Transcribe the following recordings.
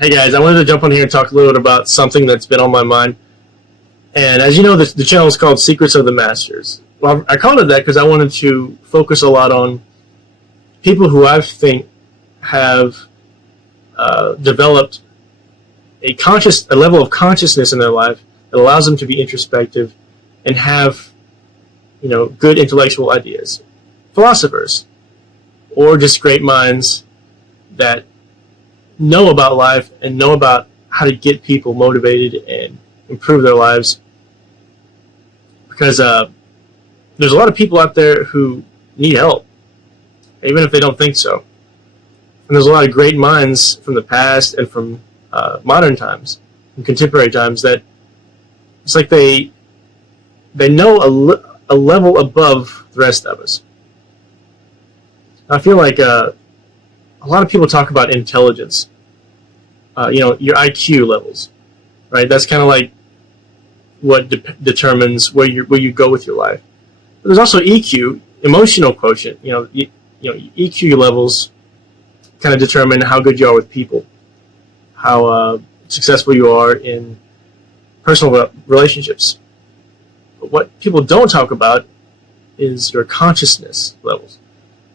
Hey guys, I wanted to jump on here and talk a little bit about something that's been on my mind. And as you know, the channel is called Secrets of the Masters. Well, I called it that because I wanted to focus a lot on people who I think have developed a level of consciousness in their life that allows them to be introspective and have, good intellectual ideas. Philosophers, or just great minds that know about life and know about how to get people motivated and improve their lives. Because there's a lot of people out there who need help, even if they don't think so. And there's a lot of great minds from the past and from modern times, from contemporary times, that it's like they know a level above the rest of us. I feel like a lot of people talk about intelligence, your IQ levels, right? That's kind of like what determines where you go with your life. But there's also EQ, emotional quotient. EQ levels kind of determine how good you are with people, how successful you are in personal relationships. But what people don't talk about is your consciousness levels,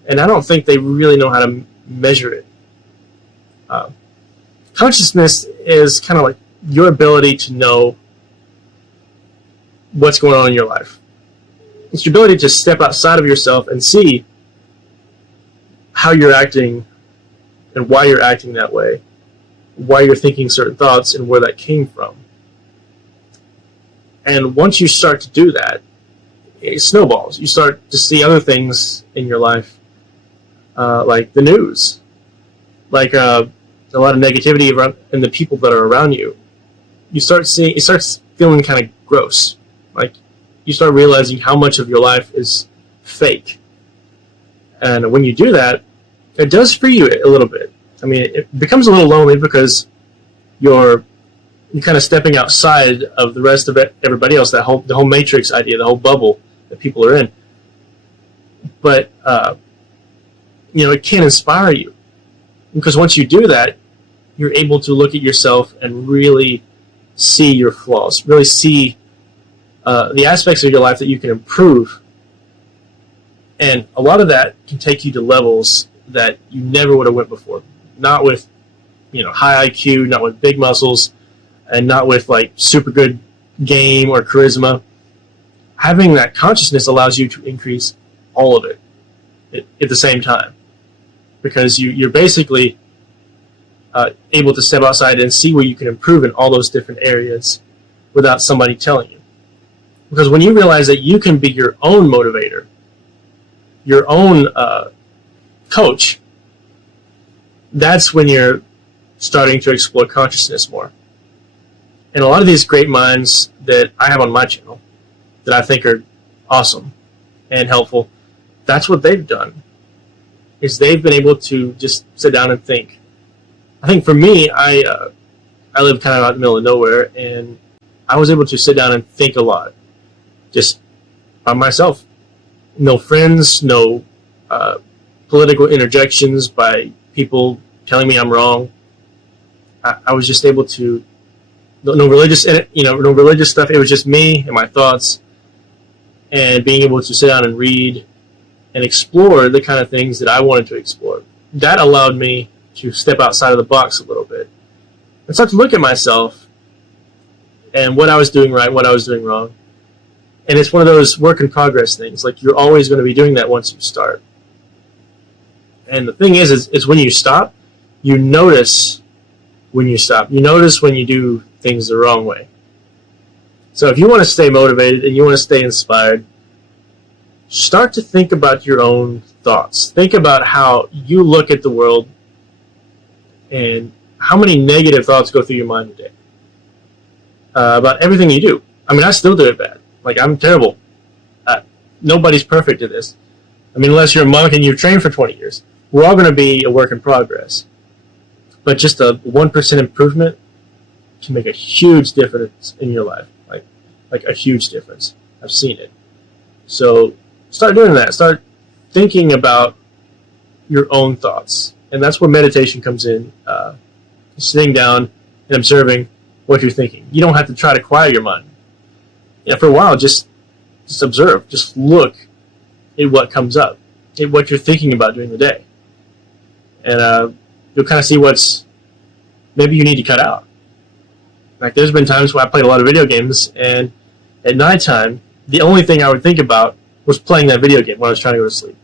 and I don't think they really know how to measure it. Consciousness is kind of like your ability to know what's going on in your life. It's your ability to step outside of yourself and see how you're acting and why you're acting that way, why you're thinking certain thoughts and where that came from. And once you start to do that, it snowballs. You start to see other things in your life, like the news, like a lot of negativity around, and the people that are around you. It starts feeling kind of gross. Like you start realizing how much of your life is fake. And when you do that, it does free you a little bit. I mean, it becomes a little lonely because you're kind of stepping outside of the rest of everybody else, the whole matrix idea, the whole bubble that people are in. But it can inspire you, because once you do that, you're able to look at yourself and really see your flaws, really see the aspects of your life that you can improve. And a lot of that can take you to levels that you never would have went before. Not with, high IQ, not with big muscles, and not with like super good game or charisma. Having that consciousness allows you to increase all of it at the same time, because you're basically able to step outside and see where you can improve in all those different areas without somebody telling you. Because when you realize that you can be your own motivator, your own coach, that's when you're starting to explore consciousness more. And a lot of these great minds that I have on my channel that I think are awesome and helpful, that's what they've done, is they've been able to just sit down and think. I think for me, I live kind of out in the middle of nowhere, and I was able to sit down and think a lot, just by myself. No friends, no political interjections by people telling me I'm wrong. I was just able to, no religious stuff. It was just me and my thoughts, and being able to sit down and read and explore the kind of things that I wanted to explore. That allowed me to step outside of the box a little bit and start to look at myself and what I was doing right, what I was doing wrong. And it's one of those work in progress things. Like, you're always going to be doing that once you start. And the thing is when you stop, you notice when you stop. You notice when you do things the wrong way. So if you want to stay motivated and you want to stay inspired, start to think about your own thoughts. Think about how you look at the world and how many negative thoughts go through your mind a day about everything you do. I mean, I still do it bad. Like, I'm terrible. Nobody's perfect at this. I mean, unless you're a monk and you've trained for 20 years. We're all going to be a work in progress. But just a 1% improvement can make a huge difference in your life. Like a huge difference. I've seen it. So start doing that. Start thinking about your own thoughts. And that's where meditation comes in sitting down and observing what you're thinking. You don't have to try to quiet your mind. For a while, just observe. Just look at what comes up, at what you're thinking about during the day. And you'll kind of see what's maybe you need to cut out. Like, there's been times where I played a lot of video games, and at nighttime, the only thing I would think about was playing that video game when I was trying to go to sleep.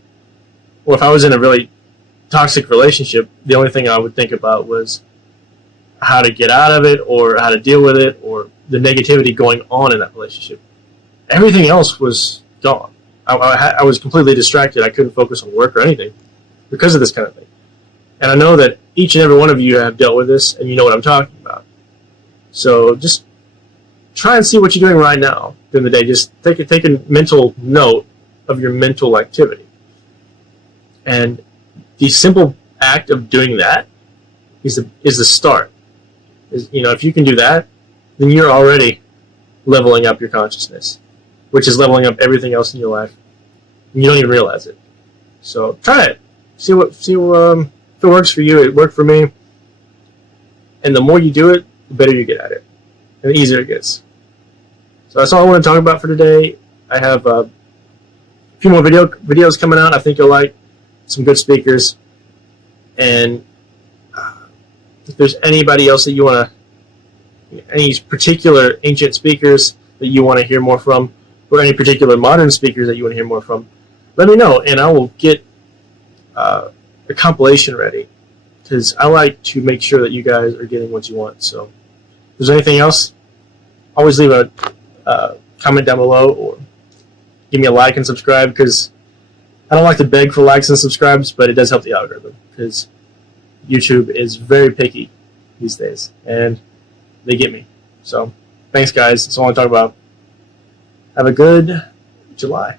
Or if I was in a really toxic relationship, the only thing I would think about was how to get out of it, or how to deal with it, or the negativity going on in that relationship. Everything else was gone. I was completely distracted. I couldn't focus on work or anything because of this kind of thing. And I know that each and every one of you have dealt with this, and you know what I'm talking about. So just try and see what you're doing right now during the day. Just take a mental note of your mental activity. And the simple act of doing that is the start. If you can do that, then you're already leveling up your consciousness, which is leveling up everything else in your life. And you don't even realize it. So try it. See if it works for you. It worked for me. And the more you do it, the better you get at it, and the easier it gets. So that's all I want to talk about for today. I have a few more videos coming out. I think you'll like some good speakers. And if there's anybody else that you want to, any particular ancient speakers that you want to hear more from, or any particular modern speakers that you want to hear more from, let me know, and I will get a compilation ready, because I like to make sure that you guys are getting what you want. So if there's anything else, always leave a comment down below, or give me a like and subscribe, because I don't like to beg for likes and subscribes, but it does help the algorithm, because YouTube is very picky these days, and they get me. So thanks, guys. That's all I want to talk about. Have a good July.